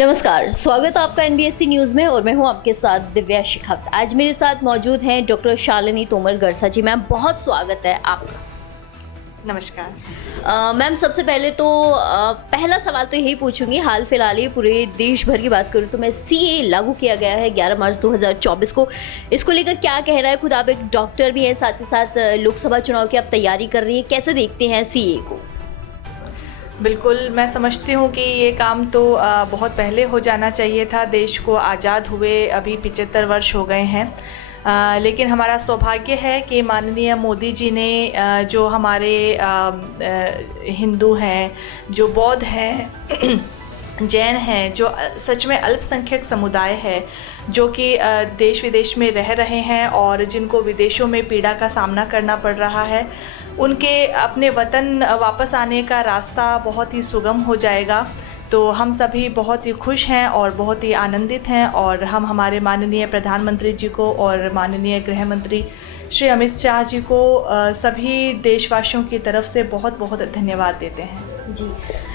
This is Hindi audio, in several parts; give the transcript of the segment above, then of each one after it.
नमस्कार, स्वागत है आपका एनबीएससी न्यूज़ में और मैं हूं आपके साथ दिव्या शेखावत। आज मेरे साथ मौजूद हैं डॉक्टर शालिनी तोमर गरसा जी। मैम, बहुत स्वागत है आपका। नमस्कार। मैम, सबसे पहले तो पहला सवाल तो यही पूछूंगी, हाल फिलहाल ही पूरे देश भर की बात करूं तो मैं सीए लागू किया गया है 11 मार्च 2024 को। इसको लेकर क्या कहना है? खुद आप एक डॉक्टर भी हैं, साथ ही साथ लोकसभा चुनाव की आप तैयारी कर रही हैं, कैसे देखते हैं सीए को? बिल्कुल, मैं समझती हूँ कि ये काम तो बहुत पहले हो जाना चाहिए था। देश को आज़ाद हुए अभी 75 वर्ष हो गए हैं, लेकिन हमारा सौभाग्य है कि माननीय मोदी जी ने जो हमारे हिंदू हैं, जो बौद्ध हैं, जैन हैं, जो सच में अल्पसंख्यक समुदाय है, जो कि देश विदेश में रह रहे हैं और जिनको विदेशों में पीड़ा का सामना करना पड़ रहा है, उनके अपने वतन वापस आने का रास्ता बहुत ही सुगम हो जाएगा। तो हम सभी बहुत ही खुश हैं और बहुत ही आनंदित हैं और हम हमारे माननीय प्रधानमंत्री जी को और माननीय गृह मंत्री श्री अमित शाह जी को सभी देशवासियों की तरफ से बहुत बहुत धन्यवाद देते हैं। जी,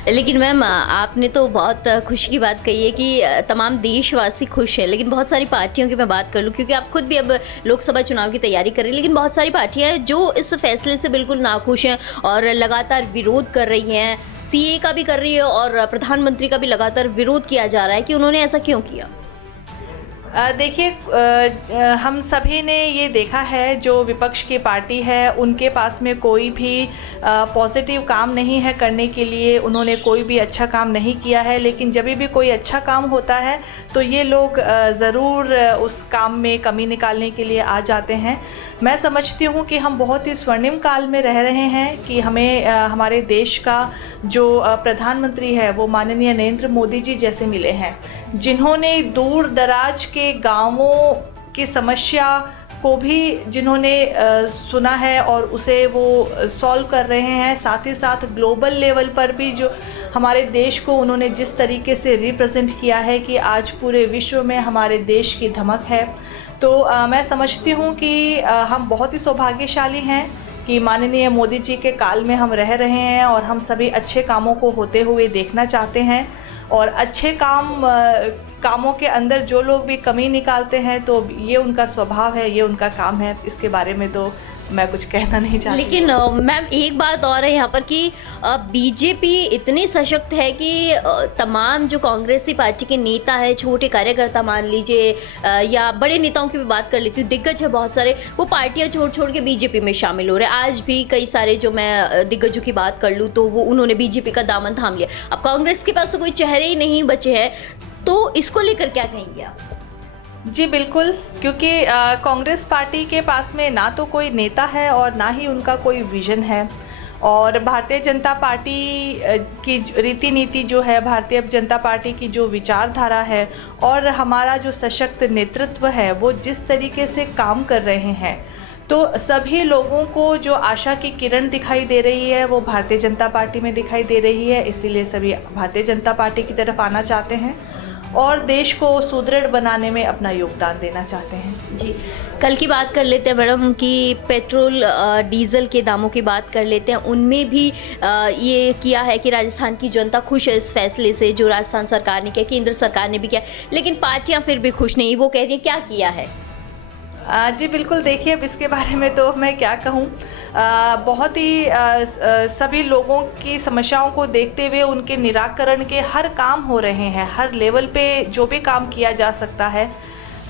लेकिन मैम, आपने तो बहुत खुशी की बात कही है कि तमाम देशवासी खुश हैं, लेकिन बहुत सारी पार्टियों की मैं बात कर लूँ, क्योंकि आप खुद भी अब लोकसभा चुनाव की तैयारी कर रही हैं, लेकिन बहुत सारी पार्टियां हैं जो इस फैसले से बिल्कुल नाखुश हैं और लगातार विरोध कर रही हैं। सीए का भी कर रही है और प्रधानमंत्री का भी लगातार विरोध किया जा रहा है कि उन्होंने ऐसा क्यों किया। देखिए, हम सभी ने ये देखा है, जो विपक्ष की पार्टी है उनके पास में कोई भी पॉजिटिव काम नहीं है करने के लिए, उन्होंने कोई भी अच्छा काम नहीं किया है। लेकिन जब भी कोई अच्छा काम होता है तो ये लोग ज़रूर उस काम में कमी निकालने के लिए आ जाते हैं। मैं समझती हूँ कि हम बहुत ही स्वर्णिम काल में रह रहे हैं कि हमें हमारे देश का जो प्रधानमंत्री है वो माननीय नरेंद्र मोदी जी जैसे मिले हैं, जिन्होंने दूर दराज के गांवों की समस्या को भी जिन्होंने सुना है और उसे वो सॉल्व कर रहे हैं। साथ ही साथ ग्लोबल लेवल पर भी जो हमारे देश को उन्होंने जिस तरीके से रिप्रेजेंट किया है कि आज पूरे विश्व में हमारे देश की धमक है। तो मैं समझती हूँ कि हम बहुत ही सौभाग्यशाली हैं कि माननीय मोदी जी के काल में हम रह रहे हैं और हम सभी अच्छे कामों को होते हुए देखना चाहते हैं। और अच्छे कामों के अंदर जो लोग भी कमी निकालते हैं तो ये उनका स्वभाव है, ये उनका काम है। इसके बारे में तो मैं कुछ कहना नहीं चाहती। लेकिन मैम, एक बात और है यहाँ पर कि बीजेपी इतनी सशक्त है कि तमाम जो कांग्रेसी पार्टी के नेता है, छोटे कार्यकर्ता मान लीजिए, या बड़े नेताओं की भी बात कर लेती हूँ, दिग्गज है बहुत सारे, वो पार्टियाँ छोड़ के बीजेपी में शामिल हो रहे हैं। आज भी कई सारे, जो मैं दिग्गजों की बात कर लूँ तो वो उन्होंने बीजेपी का दामन थाम लिया। अब कांग्रेस के पास तो कोई चेहरे ही नहीं बचे हैं, तो इसको लेकर क्या कहेंगे आप? जी बिल्कुल, क्योंकि कांग्रेस पार्टी के पास में ना तो कोई नेता है और ना ही उनका कोई विज़न है। और भारतीय जनता पार्टी की रीति नीति जो है, भारतीय जनता पार्टी की जो विचारधारा है और हमारा जो सशक्त नेतृत्व है, वो जिस तरीके से काम कर रहे हैं, तो सभी लोगों को जो आशा की किरण दिखाई दे रही है वो भारतीय जनता पार्टी में दिखाई दे रही है। इसीलिए सभी भारतीय जनता पार्टी की तरफ आना चाहते हैं और देश को सुदृढ़ बनाने में अपना योगदान देना चाहते हैं। जी, कल की बात कर लेते हैं मैडम कि पेट्रोल डीजल के दामों की बात कर लेते हैं। उनमें भी ये किया है कि राजस्थान की जनता खुश है इस फैसले से जो राजस्थान सरकार ने किया, केंद्र सरकार ने भी किया, लेकिन पार्टियां फिर भी खुश नहीं। वो कह रही है क्या किया है। जी बिल्कुल, देखिए, अब इसके बारे में तो मैं क्या कहूँ। बहुत ही सभी लोगों की समस्याओं को देखते हुए उनके निराकरण के हर काम हो रहे हैं। हर लेवल पे जो भी काम किया जा सकता है,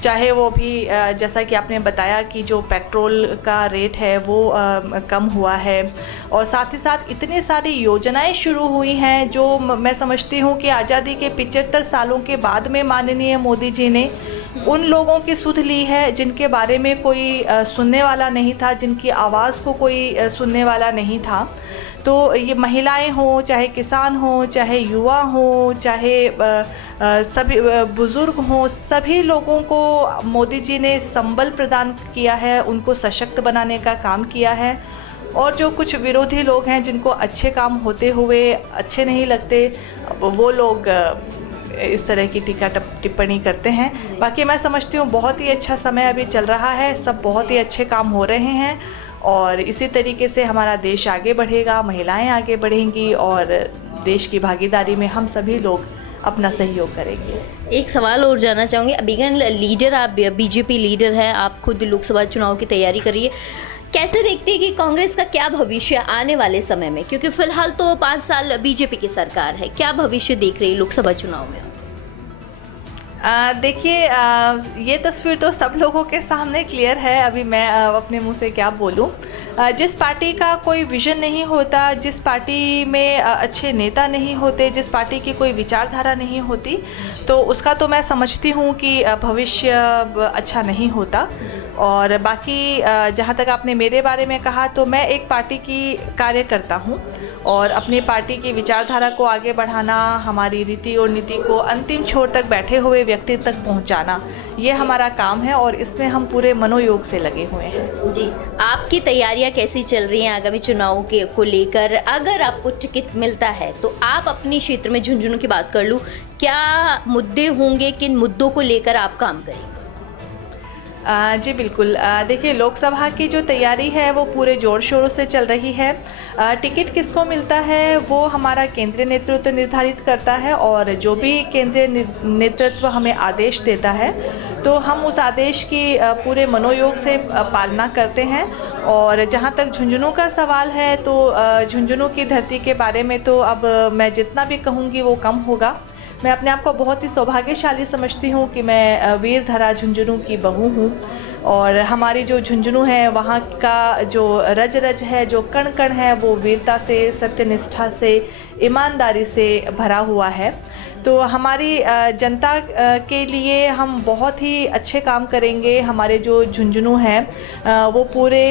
चाहे वो भी जैसा कि आपने बताया कि जो पेट्रोल का रेट है वो कम हुआ है, और साथ ही साथ इतनी सारी योजनाएं शुरू हुई हैं जो मैं समझती हूँ कि आज़ादी के 75 सालों के बाद में माननीय मोदी जी ने उन लोगों की सुध ली है जिनके बारे में कोई सुनने वाला नहीं था, जिनकी आवाज़ को कोई सुनने वाला नहीं था। तो ये महिलाएं हों, चाहे किसान हों, चाहे युवा हों, चाहे सभी बुज़ुर्ग हों, सभी लोगों को मोदी जी ने संबल प्रदान किया है, उनको सशक्त बनाने का काम किया है। और जो कुछ विरोधी लोग हैं जिनको अच्छे काम होते हुए अच्छे नहीं लगते, वो लोग इस तरह की टीका टिप्पणी करते हैं। बाकी मैं समझती हूँ बहुत ही अच्छा समय अभी चल रहा है, सब बहुत ही अच्छे काम हो रहे हैं और इसी तरीके से हमारा देश आगे बढ़ेगा, महिलाएं आगे बढ़ेंगी और देश की भागीदारी में हम सभी लोग अपना सहयोग करेंगे। एक सवाल और जानना चाहूँगी, अभिगन लीडर, आप बीजेपी लीडर हैं, आप खुद लोकसभा चुनाव की तैयारी करिए, कैसे देखते हैं कि कांग्रेस का क्या भविष्य आने वाले समय में, क्योंकि फिलहाल तो 5 साल बीजेपी की सरकार है, क्या भविष्य देख रही है लोकसभा चुनाव में? देखिए, ये तस्वीर तो सब लोगों के सामने क्लियर है। अभी मैं अपने मुंह से क्या बोलूं। जिस पार्टी का कोई विज़न नहीं होता, जिस पार्टी में अच्छे नेता नहीं होते, जिस पार्टी की कोई विचारधारा नहीं होती, तो उसका तो मैं समझती हूं कि भविष्य अच्छा नहीं होता। और बाकी जहां तक आपने मेरे बारे में कहा, तो मैं एक पार्टी की कार्यकर्ता हूं और अपनी पार्टी की विचारधारा को आगे बढ़ाना, हमारी रीति और नीति को अंतिम छोर तक बैठे हुए व्यक्ति तक पहुंचाना, ये हमारा काम है और इसमें हम पूरे मनोयोग से लगे हुए हैं। जी, आपकी तैयारियां कैसी चल रही हैं आगामी चुनाव के को लेकर? अगर आपको टिकट मिलता है तो आप अपनी क्षेत्र में, झुंझुनू की बात कर लूँ, क्या मुद्दे होंगे, किन मुद्दों को लेकर आप काम करेंगे? जी बिल्कुल। देखिए, लोकसभा की जो तैयारी है वो पूरे ज़ोर शोरों से चल रही है। टिकट किसको मिलता है वो हमारा केंद्रीय नेतृत्व निर्धारित करता है और जो भी केंद्रीय नेतृत्व हमें आदेश देता है तो हम उस आदेश की पूरे मनोयोग से पालना करते हैं। और जहाँ तक झुंझुनू का सवाल है, तो झुंझुनू की धरती के बारे में तो अब मैं जितना भी कहूँगी वो कम होगा। मैं अपने आप को बहुत ही सौभाग्यशाली समझती हूँ कि मैं वीरधरा झुंझुनू की बहू हूँ और हमारी जो झुंझुनू है वहाँ का जो रज रज है, जो कण कण है, वो वीरता से, सत्यनिष्ठा से, ईमानदारी से भरा हुआ है। तो हमारी जनता के लिए हम बहुत ही अच्छे काम करेंगे। हमारे जो झुंझुनू हैं वो पूरे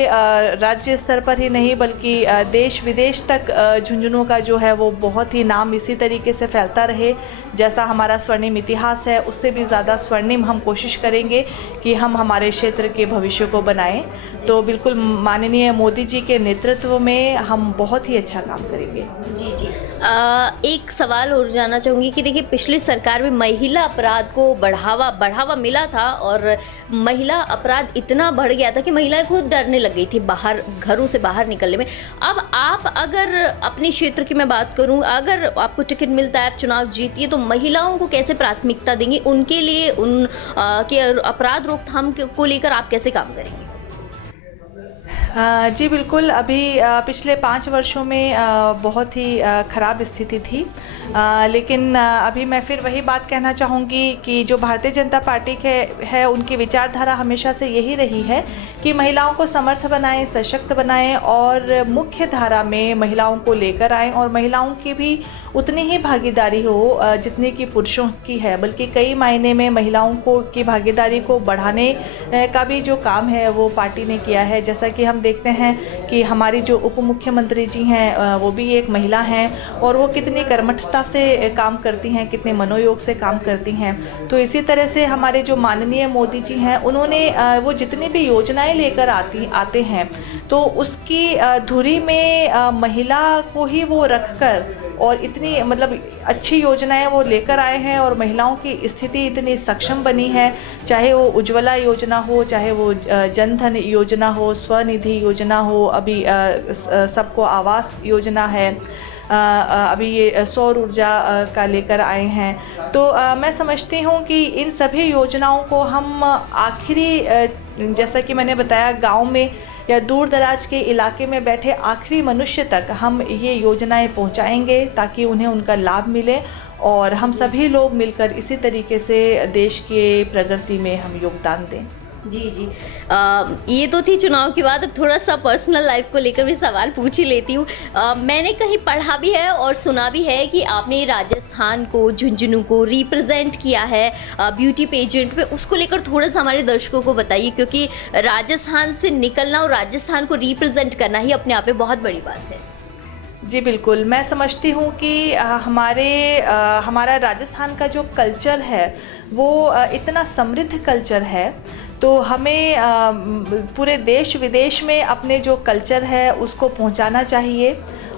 राज्य स्तर पर ही नहीं बल्कि देश विदेश तक झुंझुनू का जो है वो बहुत ही नाम इसी तरीके से फैलता रहे। जैसा हमारा स्वर्णिम इतिहास है उससे भी ज़्यादा स्वर्णिम हम कोशिश करेंगे कि हम हमारे क्षेत्र के भविष्य को बनाएं। तो बिल्कुल माननीय मोदी जी के नेतृत्व में हम बहुत ही अच्छा काम करेंगे। जी जी। एक सवाल और जानना चाहूँगी कि देखिए, पिछली सरकार में महिला अपराध को बढ़ावा मिला था और महिला अपराध इतना बढ़ गया था कि महिलाएं खुद डरने लग गई थी घरों से बाहर निकलने में। अब आप, अगर अपने क्षेत्र की मैं बात करूं, अगर आपको टिकट मिलता है, आप चुनाव जीतिए, तो महिलाओं को कैसे प्राथमिकता देंगी? उनके लिए के अपराध रोकथाम को लेकर आप कैसे काम करेंगे? जी बिल्कुल। अभी पिछले 5 वर्षों में बहुत ही ख़राब स्थिति थी, लेकिन अभी मैं फिर वही बात कहना चाहूँगी कि जो भारतीय जनता पार्टी है उनकी विचारधारा हमेशा से यही रही है कि महिलाओं को समर्थ बनाएं, सशक्त बनाएं और मुख्य धारा में महिलाओं को लेकर आएं और महिलाओं की भी उतनी ही भागीदारी हो जितनी कि पुरुषों की है, बल्कि कई मायने में महिलाओं की भागीदारी को बढ़ाने का भी जो काम है वो पार्टी ने किया है। जैसा कि हम देखते हैं कि हमारी जो उप मुख्यमंत्री जी हैं वो भी एक महिला हैं और वो कितनी कर्मठता से काम करती हैं, कितने मनोयोग से काम करती हैं। तो इसी तरह से हमारे जो माननीय मोदी जी हैं उन्होंने वो जितनी भी योजनाएं लेकर आते हैं तो उसकी धुरी में महिला को ही वो रखकर और इतनी मतलब अच्छी योजनाएं वो लेकर आए हैं और महिलाओं की स्थिति इतनी सक्षम बनी है। चाहे वो उज्ज्वला योजना हो, चाहे वो जनधन योजना हो, स्वनिधि योजना हो, अभी सबको आवास योजना है, अभी ये सौर ऊर्जा का लेकर आए हैं। तो मैं समझती हूँ कि इन सभी योजनाओं को हम आखिरी, जैसा कि मैंने बताया, गांव में या दूर दराज के इलाके में बैठे आखिरी मनुष्य तक हम ये योजनाएं पहुंचाएंगे ताकि उन्हें उनका लाभ मिले और हम सभी लोग मिलकर इसी तरीके से देश के प्रगति में हम योगदान दें। जी जी। ये तो थी चुनाव की बात। अब थोड़ा सा पर्सनल लाइफ को लेकर भी सवाल पूछ ही लेती हूँ। मैंने कहीं पढ़ा भी है और सुना भी है कि आपने राजस्थान को, झुंझुनू को रिप्रेजेंट किया है ब्यूटी पेजेंट पे। उसको लेकर थोड़ा सा हमारे दर्शकों को बताइए, क्योंकि राजस्थान से निकलना और राजस्थान को रिप्रेजेंट करना ही अपने आप में बहुत बड़ी बात है। जी बिल्कुल। मैं समझती हूँ कि हमारा राजस्थान का जो कल्चर है वो इतना समृद्ध कल्चर है, तो हमें पूरे देश विदेश में अपने जो कल्चर है उसको पहुंचाना चाहिए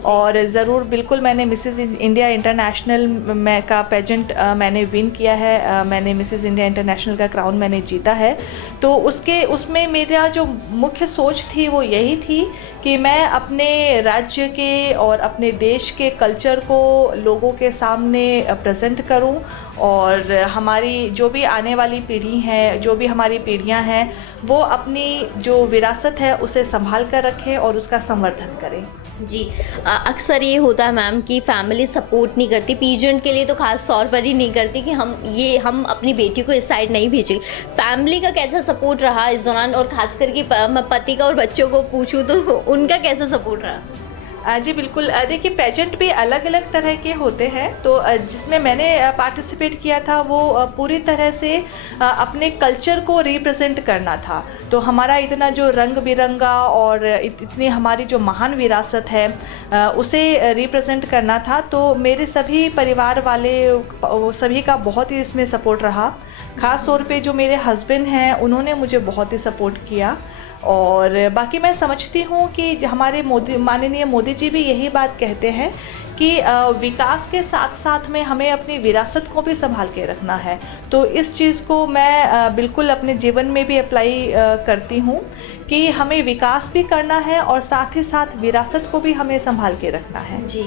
और ज़रूर बिल्कुल मैंने मिसेज़ इंडिया इंटरनेशनल में का पेजेंट मैंने विन किया है, मैंने मिसेज़ इंडिया इंटरनेशनल का क्राउन मैंने जीता है। तो उसमें मेरा जो मुख्य सोच थी वो यही थी कि मैं अपने राज्य के और अपने देश के कल्चर को लोगों के सामने प्रेजेंट करूं और हमारी जो भी आने वाली पीढ़ी है, जो भी हमारी पीढ़ियां हैं, वो अपनी जो विरासत है उसे संभाल कर रखें और उसका संवर्धन करें। जी, अक्सर ये होता है मैम कि फैमिली सपोर्ट नहीं करती, पीजेंट के लिए तो खास तौर पर ही नहीं करती कि हम अपनी बेटी को इस साइड नहीं भेजेंगे। फैमिली का कैसा सपोर्ट रहा इस दौरान, और खास करके मैं पति का और बच्चों को पूछूं तो उनका कैसा सपोर्ट रहा? जी बिल्कुल, देखिए पेजेंट भी अलग अलग तरह के होते हैं। तो जिसमें मैंने पार्टिसिपेट किया था वो पूरी तरह से अपने कल्चर को रिप्रेजेंट करना था। तो हमारा इतना जो रंग बिरंगा और इतनी हमारी जो महान विरासत है उसे रिप्रेजेंट करना था। तो मेरे सभी परिवार वाले सभी का बहुत ही इसमें सपोर्ट रहा। ख़ास तौर पे जो मेरे हस्बैंड हैं उन्होंने मुझे बहुत ही सपोर्ट किया। और बाकी मैं समझती हूँ कि हमारे माननीय मोदी जी भी यही बात कहते हैं कि विकास के साथ साथ में हमें अपनी विरासत को भी संभाल के रखना है। तो इस चीज़ को मैं बिल्कुल अपने जीवन में भी अप्लाई करती हूँ कि हमें विकास भी करना है और साथ ही साथ विरासत को भी हमें संभाल के रखना है। जी,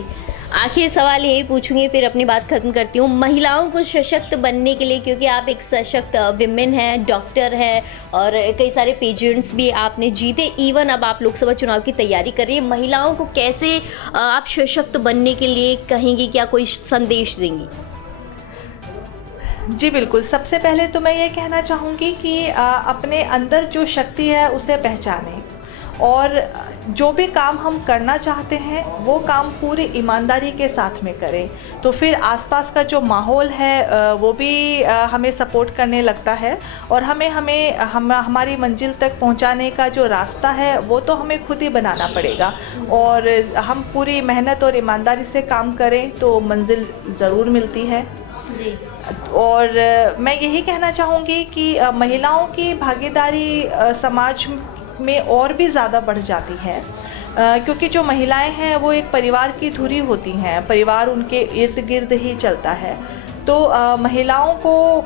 आखिर सवाल यही पूछूंगी, फिर अपनी बात खत्म करती हूँ। महिलाओं को सशक्त बनने के लिए, क्योंकि आप एक सशक्त विमेन हैं, डॉक्टर हैं और कई सारे पेजेंट्स भी आपने जीते, इवन अब आप लोकसभा चुनाव की तैयारी कर रही है, महिलाओं को कैसे आप सशक्त बनने के लिए कहेंगी, क्या कोई संदेश देंगी? जी बिल्कुल, सबसे पहले तो मैं ये कहना चाहूँगी कि अपने अंदर जो शक्ति है उसे पहचानें और जो भी काम हम करना चाहते हैं वो काम पूरी ईमानदारी के साथ में करें। तो फिर आसपास का जो माहौल है वो भी हमें सपोर्ट करने लगता है और हमारी मंजिल तक पहुंचाने का जो रास्ता है वो तो हमें खुद ही बनाना पड़ेगा। और हम पूरी मेहनत और ईमानदारी से काम करें तो मंजिल ज़रूर मिलती है। जी, और मैं यही कहना चाहूँगी कि महिलाओं की भागीदारी समाज में और भी ज़्यादा बढ़ जाती है, क्योंकि जो महिलाएं हैं वो एक परिवार की धुरी होती हैं, परिवार उनके इर्द गिर्द ही चलता है। तो महिलाओं को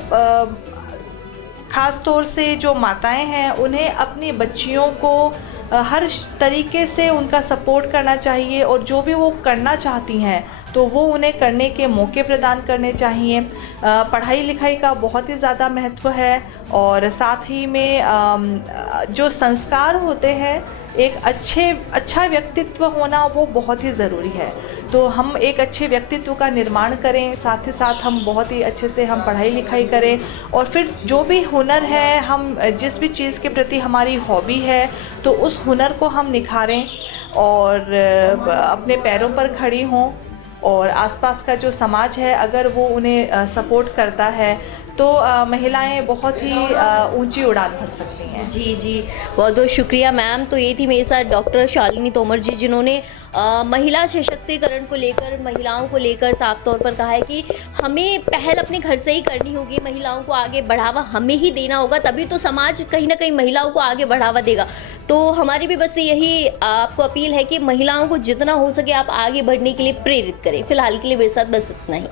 ख़ास तौर से जो माताएं हैं उन्हें अपनी बच्चियों को हर तरीके से उनका सपोर्ट करना चाहिए और जो भी वो करना चाहती हैं तो वो उन्हें करने के मौके प्रदान करने चाहिए। पढ़ाई लिखाई का बहुत ही ज़्यादा महत्व है और साथ ही में जो संस्कार होते हैं, एक अच्छा व्यक्तित्व होना वो बहुत ही ज़रूरी है। तो हम एक अच्छे व्यक्तित्व का निर्माण करें, साथ ही साथ हम बहुत ही अच्छे से हम पढ़ाई लिखाई करें और फिर जो भी हुनर है, हम जिस भी चीज़ के प्रति हमारी हॉबी है तो उस हुनर को हम निखारें और अपने पैरों पर खड़ी हों। और आसपास का जो समाज है अगर वो उन्हें सपोर्ट करता है तो महिलाएं बहुत ही ऊंची उड़ान भर सकती हैं। जी जी, बहुत बहुत शुक्रिया मैम। तो ये थी मेरे साथ डॉक्टर शालिनी तोमर जी, जिन्होंने महिला सशक्तिकरण को लेकर, महिलाओं को लेकर साफ तौर पर कहा है कि हमें पहल अपने घर से ही करनी होगी, महिलाओं को आगे बढ़ावा हमें ही देना होगा, तभी तो समाज कहीं ना कहीं महिलाओं को आगे बढ़ावा देगा। तो हमारी भी बस यही आपको अपील है कि महिलाओं को जितना हो सके आप आगे बढ़ने के लिए प्रेरित करें। फिलहाल के लिए मेरे साथ बस इतना ही।